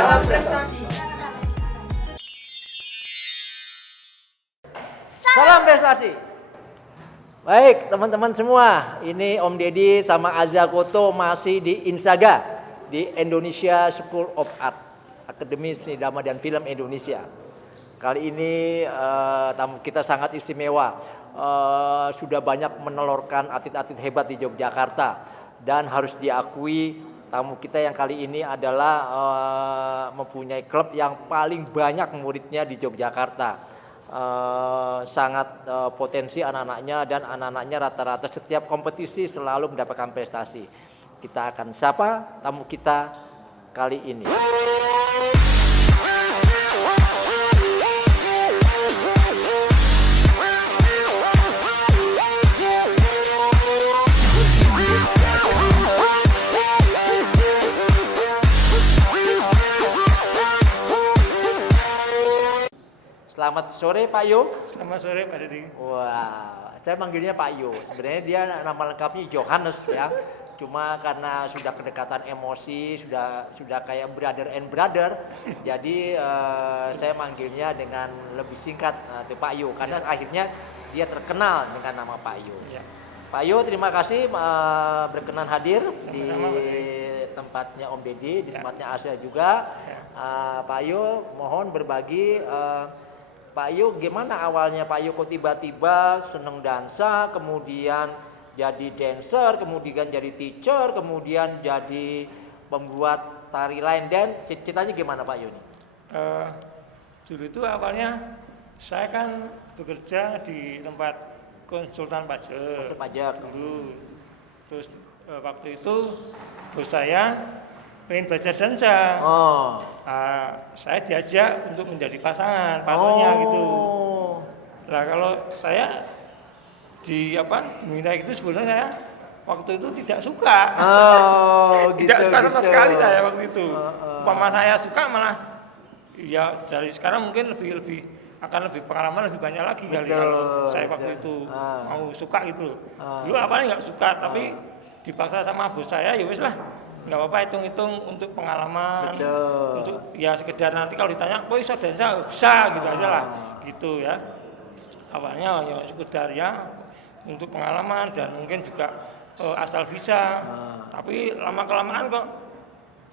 Salam prestasi. Salam prestasi. Baik teman-teman semua, ini Om Deddy sama Azza Koto masih di Insaga, di Indonesia School of Art, Akademi Seni Drama dan Film Indonesia. Kali ini tamu kita sangat istimewa, sudah banyak menelurkan atlet-atlet hebat di Yogyakarta, dan harus diakui tamu kita yang kali ini adalah mempunyai klub yang paling banyak muridnya di Yogyakarta. Sangat potensi anak-anaknya, dan anak-anaknya rata-rata setiap kompetisi selalu mendapatkan prestasi. Kita akan sapa tamu kita kali ini. Selamat sore Pak Yo. Selamat sore Pak Deddy. Wah, saya manggilnya Pak Yo. Sebenarnya dia nama lengkapnya Johannes ya. Cuma karena sudah kedekatan emosi, sudah kayak brother and brother, jadi saya manggilnya dengan lebih singkat Pak Yo, karena akhirnya dia terkenal dengan nama Pak Yo. Ya. Pak Yo, terima kasih berkenan hadir di Sama-sama, tempatnya Om Deddy, di Ya. tempatnya Asia juga. Ya. Pak Yo, mohon berbagi. Pak Yo, gimana awalnya Pak Yo kok tiba-tiba seneng dansa, kemudian jadi dancer, kemudian jadi teacher, kemudian jadi pembuat tari line dance? Ceritanya gimana Pak Yo? Dulu itu awalnya saya kan bekerja di tempat konsultan pajak. Konsultan pajak. Dulu. Terus waktu itu bos saya pengen belajar dansa. Oh. Saya diajak untuk menjadi pasangan, partnernya gitu. Lah kalau saya diminta itu sebenarnya saya waktu itu tidak suka. Gitu, tidak suka sama gitu. sekali saya waktu itu. Umpama saya suka malah ya dari sekarang mungkin akan lebih pengalaman lebih banyak lagi kali kalau saya waktu itu mau suka gitu loh. Dulu awalnya nggak suka, tapi dipaksa sama bos saya, ya wis lah, nggak apa-apa, hitung-hitung untuk pengalaman. Betul. Untuk ya sekedar nanti kalau ditanya kok bisa dansa, bisa gitu aja lah, gitu ya. Awalnya ya sekedar ya untuk pengalaman dan mungkin juga asal bisa. Tapi lama kelamaan kok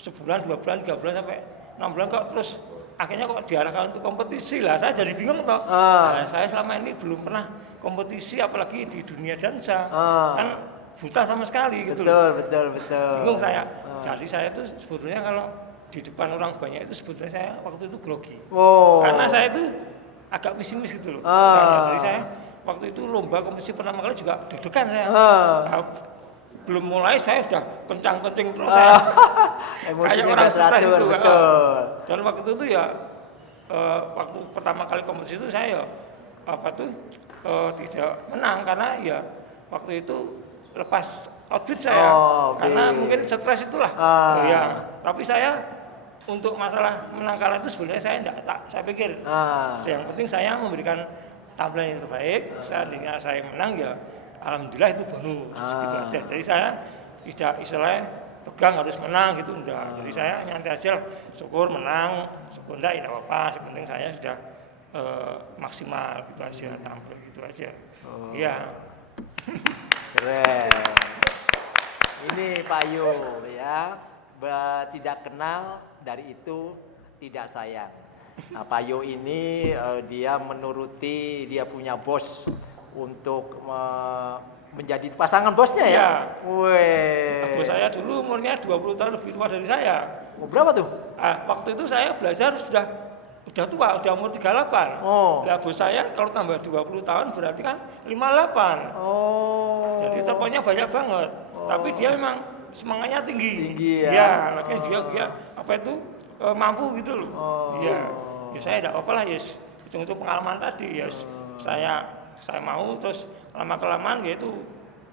sebulan, 2 bulan, 3 bulan sampai 6 bulan kok terus akhirnya kok diarahkan untuk kompetisi lah. Saya jadi bingung kok. Nah, saya selama ini belum pernah kompetisi apalagi di dunia dansa. Kan buta sama sekali gitu loh. Betul. Bingung saya. Jadi saya itu sebetulnya kalau di depan orang banyak itu sebetulnya saya waktu itu grogi. Karena saya itu agak pesimis gitu loh. Jadi saya waktu itu lomba kompetisi pertama kali juga deg-degan saya. Nah, belum mulai saya sudah kencang-kencing terus saya. Kayak orang stres itu. Dan waktu itu ya waktu pertama kali kompetisi itu saya tidak menang karena ya waktu itu lepas outfit saya. Karena mungkin stres itulah. Ya, tapi saya untuk masalah menang kalah itu sebenarnya saya pikir yang penting saya memberikan tampilan yang terbaik. Seandainya saya menang ya alhamdulillah itu bonus gitu aja. Jadi saya tidak istilahnya pegang harus menang gitu, enggak. Jadi saya nyantai aja, syukur menang, syukur enggak ya apa-apa. Yang penting saya sudah maksimal gitu aja, tampil gitu aja. Iya. Keren. Ini Pak Yo ya, tidak kenal dari itu tidak sayang. Nah, Pak Yo ini dia menuruti, dia punya bos untuk menjadi pasangan bosnya ya. Bos saya dulu umurnya 20 tahun lebih tua dari saya. Berapa tuh? Waktu itu saya belajar sudah tua, udah umur 38. Lah bos saya kalau tambah 20 tahun berarti kan 58. Jadi teleponnya banyak banget. Tapi dia memang semangatnya tinggi ya. Lagi dia apa itu mampu gitu loh. Iya. Ya saya enggak apa-apa lah, yes. Hitung-hitung pengalaman tadi, yes. Saya mau, terus lama kelamaan yaitu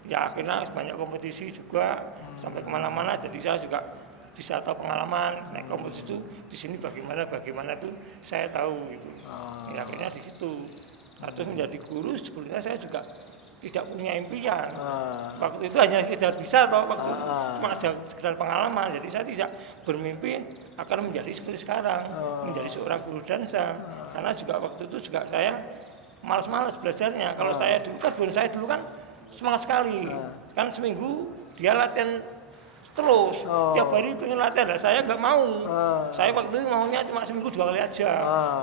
ya akhirnya banyak kompetisi juga sampai kemana-mana, jadi saya juga bisa tahu pengalaman naik kompetisi itu di sini bagaimana tuh saya tahu gitu. Ya, akhirnya di situ. Nah, terus menjadi guru sebetulnya saya juga tidak punya impian. Waktu itu hanya sekedar bisa toh, waktu cuma sekedar pengalaman. Jadi saya tidak bermimpi akan menjadi seperti sekarang, menjadi seorang guru dansa. Karena juga waktu itu juga saya malas-malas belajarnya. Kalau saya dulu kan semangat sekali. Kan seminggu dia latihan terus, tiap hari pengen latihan. Saya nggak mau. Saya waktu itu maunya cuma seminggu 2 kali aja.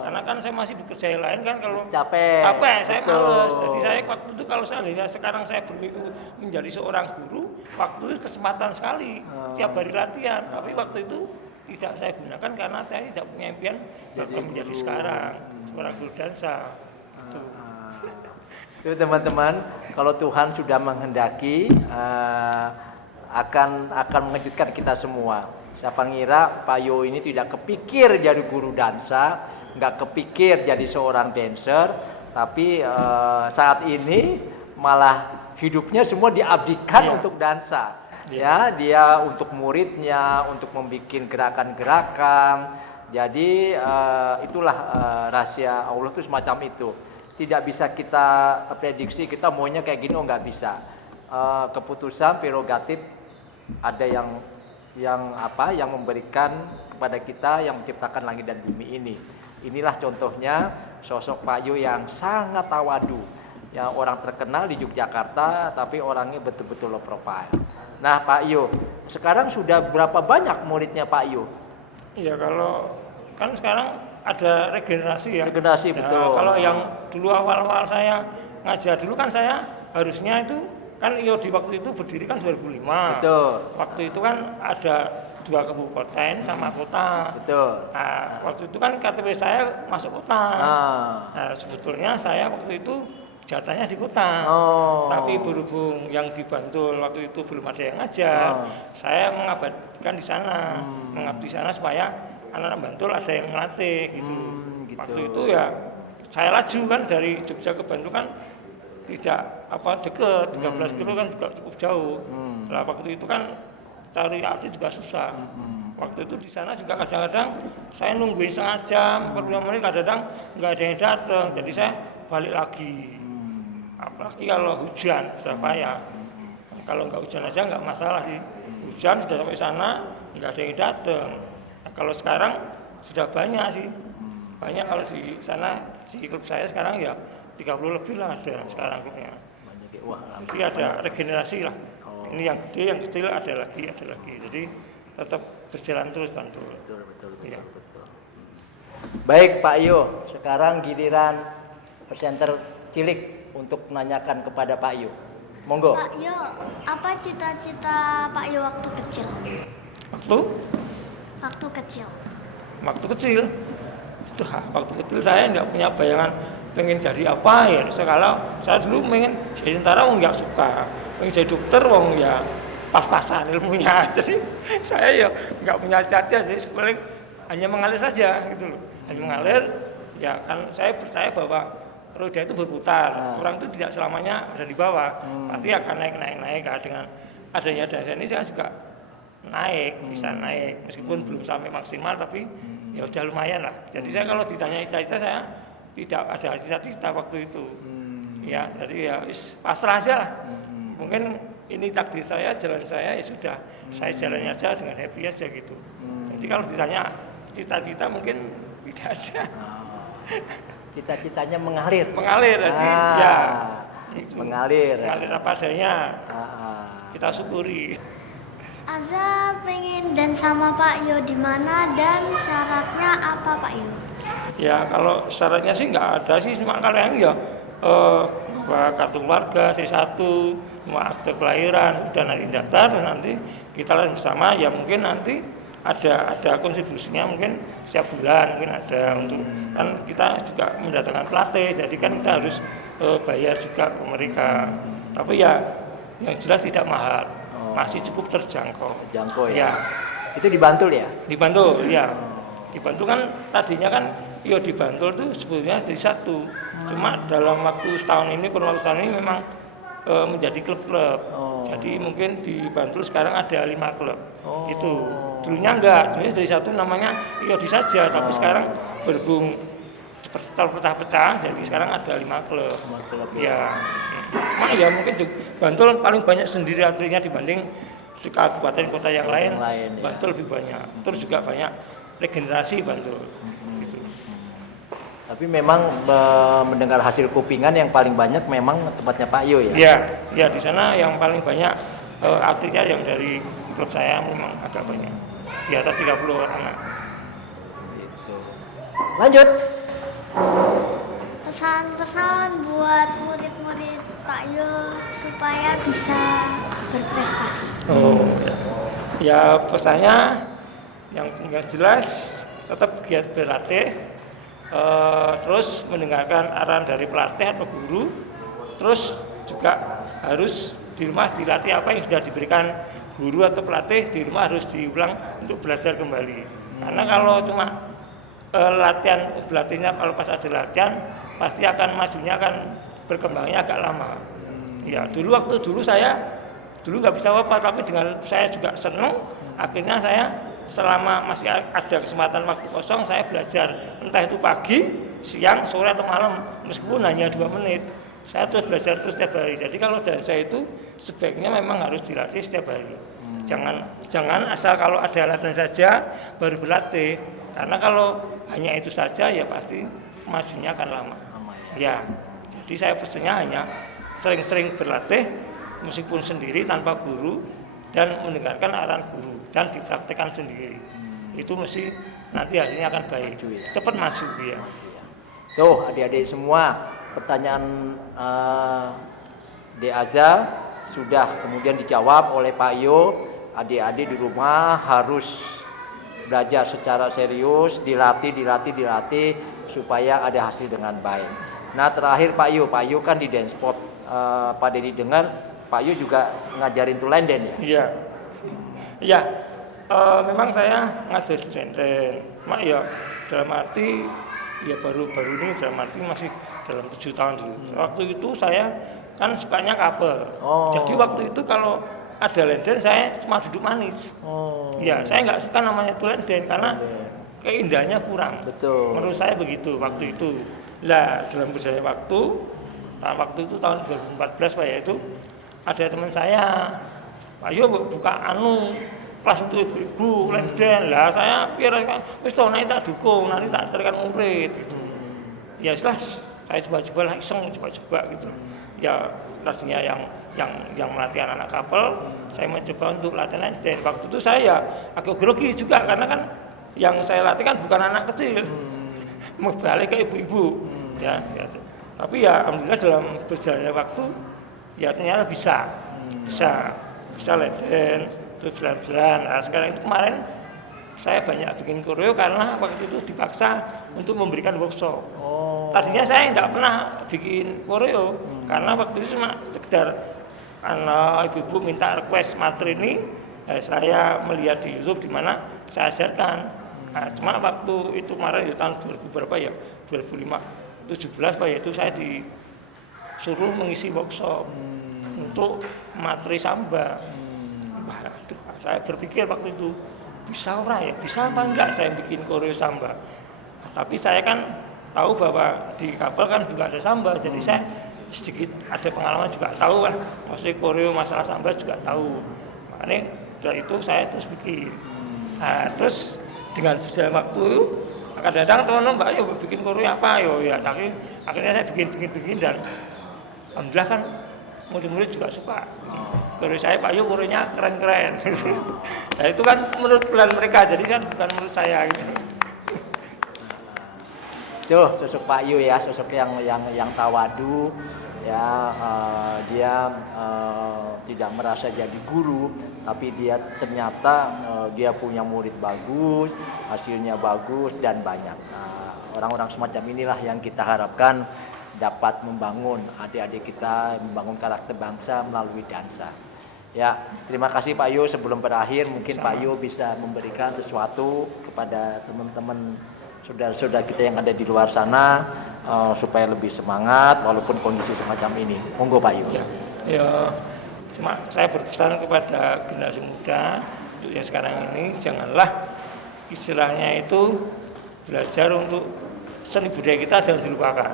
Karena kan saya masih bekerja yang lain kan, kalau capek saya males. Jadi saya waktu itu kalau sekarang saya bermimpi menjadi seorang guru, waktu itu kesempatan sekali tiap hari latihan. Tapi waktu itu tidak saya gunakan karena saya tidak punya impian menjadi sekarang seorang guru dansa. Itu teman-teman, kalau Tuhan sudah menghendaki akan mengejutkan kita semua. Siapa ngira Pak Yo ini tidak kepikir jadi guru dansa, nggak kepikir jadi seorang dancer, tapi saat ini malah hidupnya semua diabdikan untuk dansa. Ya, dia untuk muridnya, untuk membuat gerakan-gerakan. Jadi itulah rahasia Allah itu semacam itu. Tidak bisa kita prediksi, kita maunya kayak gini, nggak bisa. Keputusan prerogatif ada yang memberikan kepada kita, yang menciptakan langit dan bumi ini. Inilah contohnya sosok Pak Yo yang sangat tawadu, yang orang terkenal di Yogyakarta, tapi orangnya betul-betul low profile. Nah Pak Yo, sekarang sudah berapa banyak muridnya Pak Yo? Iya, kalau kan sekarang ada regenerasi ya. Regenerasi, betul. Kalau yang dulu awal-awal saya ngajar dulu kan saya harusnya itu kan di waktu itu berdiri kan 2005. Betul. Waktu itu kan ada 2 kabupaten sama kota. Betul. Nah, waktu itu kan KTP saya masuk kota. Nah, sebetulnya saya waktu itu jatahnya di kota. Tapi berhubung yang di Bantul waktu itu belum ada yang ngajar, saya mengabadikan di sana, mengabdi di sana supaya anak-anak Bantul ada yang ngelatih gitu. Waktu itu ya saya laju kan dari Jogja ke Bantul kan tidak deket, 13 kilo kan juga cukup jauh. Nah, waktu itu kan cari arti juga susah. Waktu itu di sana juga kadang-kadang saya nungguin setengah jam, 45 menit, kadang-kadang nggak ada yang datang. Jadi saya balik lagi. Apalagi kalau hujan sudah payah. Nah, kalau nggak hujan aja nggak masalah sih. Hujan sudah sampai sana nggak ada yang datang. Nah, kalau sekarang sudah banyak sih. Banyak kalau di sana di klub saya sekarang ya 30 lebih lah ada sekarang klubnya. Jadi ada regenerasi lah. Ini yang gede, yang kecil ada lagi. Jadi tetap berjalan terus Bantul. Betul. Ya. Baik Pak Yo, sekarang giliran presenter cilik untuk menanyakan kepada Pak Yo. Monggo. Pak Yo, apa cita-cita Pak Yo waktu kecil? Waktu kecil. Waktu kecil saya nggak punya bayangan pengen jadi apa ya. Kalau saya dulu pengen jadi tentara, nggak suka. Pengen jadi dokter, ya pas-pasan ilmunya. Jadi saya ya nggak punya cita-cita, jadi sebenarnya hanya mengalir saja gitu loh. Hanya mengalir, ya kan saya percaya bahwa roda itu berputar. Orang itu tidak selamanya ada di bawah, pasti akan naik. Dengan adanya dasar ini saya juga bisa naik meskipun belum sampai maksimal, tapi ya udah lumayan lah. Jadi saya kalau ditanya cita-cita, saya tidak ada cita-cita waktu itu. Ya, jadi ya pasrah aja lah. Mungkin ini takdir saya, jalan saya, ya sudah. Saya jalannya aja dengan happy aja gitu. Jadi kalau ditanya cita-cita mungkin tidak ada. Cita-citanya mengalir. Jadi ya itu. Mengalir apa adanya. Kita syukuri. Aza pengen dan sama Pak Yo di mana dan syaratnya apa Pak Yo? Ya kalau syaratnya sih nggak ada sih, cuma kalian ya bawa kartu keluarga C1, cuma akte kelahiran, dan nanti daftar, dan nanti kita lain bersama. Ya mungkin nanti ada kontribusinya mungkin setiap bulan mungkin ada untuk kan kita juga mendatangkan pelatih, jadi kan kita harus bayar juga ke mereka. Tapi ya yang jelas tidak mahal, masih cukup terjangkau. Ya. Itu di Bantul ya? Di Bantul, ya. Di Bantul kan tadinya kan di Bantul itu sebetulnya dari 1. Cuma dalam waktu setahun ini, kurang waktu setahun ini memang menjadi klub-klub. Jadi mungkin di Bantul sekarang ada 5 klub. Itu dulunya enggak, dulunya dari 1 namanya di saja, tapi sekarang berhubung terpecah-pecah, jadi sekarang ada 5 klub. 5 klub Ya, cuma ya mungkin di Bantul paling banyak sendiri atletnya dibanding di kabupaten kota yang lain. Ya. Bantul lebih banyak. Terus juga banyak regenerasi Bantul. Gitu. Tapi memang mendengar hasil kupingan yang paling banyak memang tempatnya Pak Yo ya. Iya, ya di sana yang paling banyak atletnya yang dari klub saya memang agak banyak. Di atas 30 anak. Gitu. Lanjut. Pesan-pesan buat murid-murid Pak Yo supaya bisa berprestasi. Oh, ya pesannya yang jelas tetap giat berlatih, terus mendengarkan arahan dari pelatih atau guru, terus juga harus di rumah dilatih apa yang sudah diberikan guru atau pelatih, di rumah harus diulang untuk belajar kembali. Karena kalau cuma pelatihnya kalau pas ada latihan pasti akan majunya akan berkembangnya agak lama. Ya dulu saya nggak bisa apa, tapi dengan saya juga senang, akhirnya saya selama masih ada kesempatan waktu kosong saya belajar, entah itu pagi, siang, sore atau malam, meskipun hanya 2 menit. Saya terus belajar terus setiap hari. Jadi kalau dari saya itu sebaiknya memang harus dilatih setiap hari. Jangan asal kalau ada latihan saja baru berlatih. Karena kalau hanya itu saja ya pasti majunya akan lama. Ya. Jadi saya pesannya hanya sering-sering berlatih meskipun sendiri tanpa guru dan mendengarkan arahan guru dan dipraktekkan sendiri. Itu mesti nanti hasilnya akan baik. Cepat masuk ya. Tuh adik-adik semua, pertanyaan De Azza sudah kemudian dijawab oleh Pak Yo. Adik-adik di rumah harus belajar secara serius, dilatih supaya ada hasil dengan baik. Nah terakhir Pak Yo kan di dance pop, Pak Dedi dengar Pak Yo juga ngajarin tulenden ya? Iya, memang saya ngajar tulenden, cuma ya dalam arti ya baru ini dalam arti masih dalam 7 tahun dulu. Waktu itu saya kan sukanya couple, jadi waktu itu kalau ada lenden saya cuma duduk manis. Ya saya nggak suka namanya tulenden karena keindahannya kurang. Betul. Menurut saya begitu waktu itu. Lah dalam berjalannya waktu itu tahun 2014 Pak ya, itu ada teman saya, Pak Yo buka kelas untuk ibu-ibu lenden. Lah saya pikir wis to nanti tak dukung, nanti tak terikan murid gitu. Ya setelah saya coba-coba iseng coba gitu. Ya tadinya yang melatih anak kapal, saya mencoba untuk latihan lenden. Waktu itu saya agak grogi juga karena kan yang saya latih kan bukan anak kecil, mau balik ke ibu-ibu. Ya. Tapi ya alhamdulillah dalam berjalannya waktu ya ternyata bisa leden, terus jalan-jalan. Nah sekarang itu kemarin saya banyak bikin koreo karena waktu itu dipaksa untuk memberikan workshop. Tadinya saya tidak pernah bikin koreo karena waktu itu cuma sekedar ibu-ibu minta request materi ini, saya melihat di YouTube di mana saya ajarkan. Nah, cuma waktu itu kemarin di tahun 2000 berapa ya? 2017 Pak ya, itu saya disuruh mengisi workshop untuk materi samba. Waduh, saya berpikir waktu itu bisa apa enggak saya bikin koreo samba. Tapi saya kan tahu bahwa di kapal kan juga ada samba, jadi saya sedikit ada pengalaman juga tahu kan, maksudnya koreo masalah samba juga tahu. Makanya dari itu saya terus bikin. Nah, terus dengan berjalan waktu kadang-kadang teman-teman Mbak Yo bikin koreo apa ya, tapi akhirnya saya bikin dan alhamdulillah kan murid-murid juga suka. Koreo saya Pak Yo koreonya keren-keren. Nah itu kan menurut plan mereka, jadi kan bukan menurut saya gitu. Tuh sosok Pak Yo ya, sosok yang tawadu ya, dia tidak merasa jadi guru, tapi dia ternyata dia punya murid bagus, hasilnya bagus dan banyak. Orang-orang semacam inilah yang kita harapkan dapat membangun adik-adik kita, membangun karakter bangsa melalui dansa. Ya, terima kasih Pak Yo. Sebelum berakhir mungkin Pak Yo bisa memberikan sesuatu kepada teman-teman saudara-saudara kita yang ada di luar sana supaya lebih semangat walaupun kondisi semacam ini. Monggo Pak Yu. Ya, cuma saya berpesan kepada generasi muda untuk yang sekarang ini, janganlah istilahnya itu belajar untuk seni budaya kita jangan dilupakan.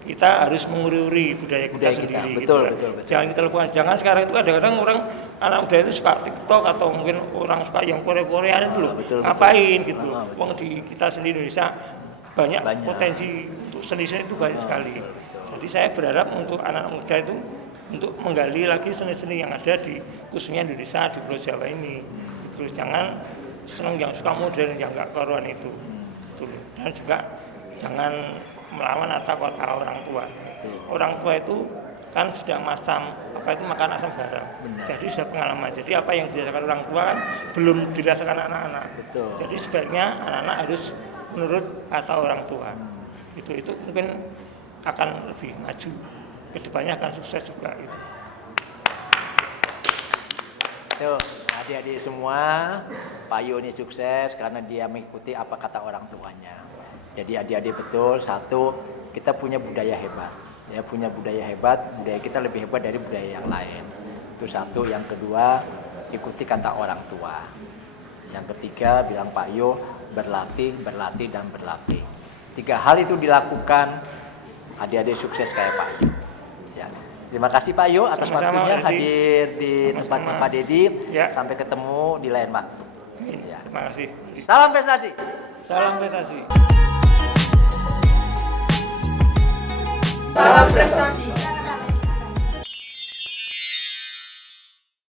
Kita harus menguri-uri budaya kita sendiri. Betul. Jangan kita lupakan. Jangan sekarang itu kadang-kadang orang anak muda itu suka TikTok atau mungkin orang suka yang Korea itu loh. Ngapain gitu. Wong di kita sendiri Indonesia banyak potensi untuk seni-seni itu banyak sekali. Jadi saya berharap untuk anak muda itu untuk menggali lagi seni-seni yang ada di khususnya Indonesia, di Pulau Jawa ini. Terus jangan senang yang suka modern, yang enggak karuan itu. Dan juga jangan melawan atau kota orang tua. Orang tua itu kan sudah makan asam garam. Jadi sudah pengalaman. Jadi apa yang dirasakan orang tua kan belum dirasakan anak-anak. Jadi sebaiknya anak-anak harus menurut kata orang tua. Itu mungkin akan lebih maju. Kedepannya akan sukses juga itu. Adik-adik semua, Pak Yo ini sukses karena dia mengikuti apa kata orang tuanya. Jadi adik-adik betul, satu, kita punya budaya hebat. Ya, punya budaya hebat, budaya kita lebih hebat dari budaya yang lain. Itu satu. Yang kedua, ikuti kata orang tua. Yang ketiga, bilang Pak Yo, berlatih, dan berlatih. 3 hal itu dilakukan, adik-adik sukses kayak Pak Yo. Ya. Terima kasih Pak Yo atas waktunya hadir di tempatnya Pak Dedi. Ya. Sampai ketemu di lain waktu. Ya. Terima kasih. Salam prestasi. Salam prestasi. Salam prestasi.